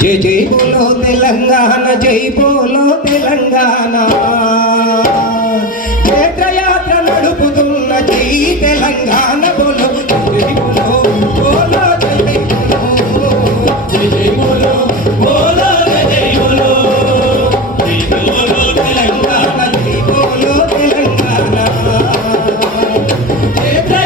జై జై. బోలో తెలంగాణ జై బోలో తెలంగాణ. క్షేత్రయాత్ర నడుపుతున్న జై తెలంగాణ బోలో. జై బోలో బోలో జై బోలో. జై జై బోలో బోలో జై జై బోలో. జై బోలో తెలంగాణ జై బోలో తెలంగాణ. క్షేత్రయాత్ర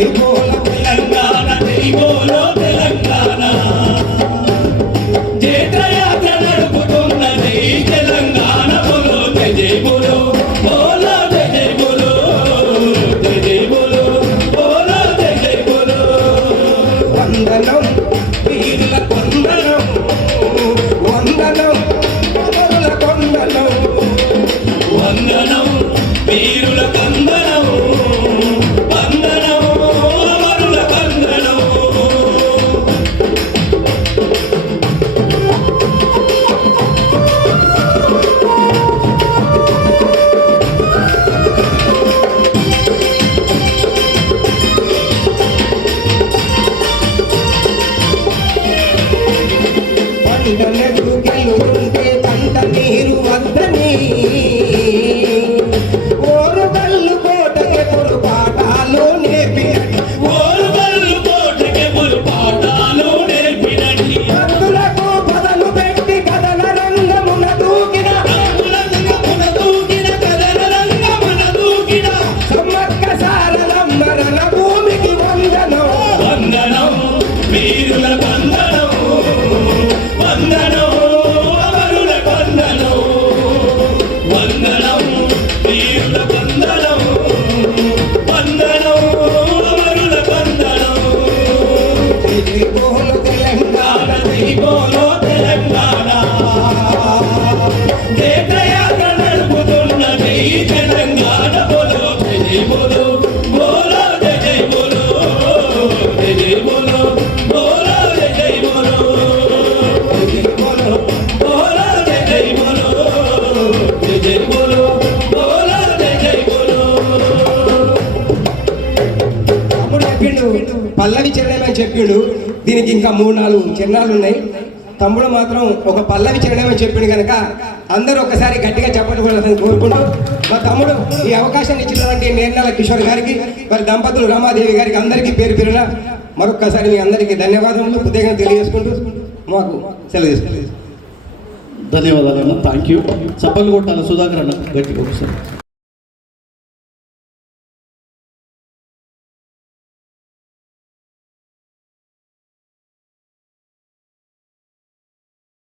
జై జై బోలో తెలంగాణ జై బోలో తెలంగాణ పంటనెడు గెలుంటే పంట నీరు వద్దని ఓరుగల్లు కోటకి పొరపాటాలు నేర్పినది ఓరుగల్లు కోటకి ములు పాఠాలు నేర్పినట్టి భక్తులకు పదలు పెట్టి కథల రంగమున దూకిన దూకిన రంగమున దూకిన సమ్మక్క సారలమ్మ భూమికి వందనం వందనం వీరుల పల్లవి చరణం చెప్పాడు. చెప్పిండు దీనికి ఇంకా మూడు నాలుగు చరణాలు ఉన్నాయి. తమ్ముడు మాత్రం ఒక పల్లవి చరణం చెప్పాడు చెప్పిండు కనుక అందరూ ఒకసారి గట్టిగా చెప్పకూడదని కోరుకుంటూ మా తమ్ముడు ఈ అవకాశాన్ని ఇచ్చినటువంటి నేర్నల కిషోర్ గారికి మరి దంపతులు రామాదేవి గారికి అందరికీ పేరు పేరున మరొక్కసారి మీ అందరికీ ధన్యవాదములు ప్రత్యేకంగా తెలియజేసుకుంటూ మాకు సెలవు తీసుకుంటాం ధన్యవాదాలు అన్న థ్యాంక్ యూ చప్పలు కొట్టాలి సుధాకర్ అన్న గట్టిగా ఒకసారి.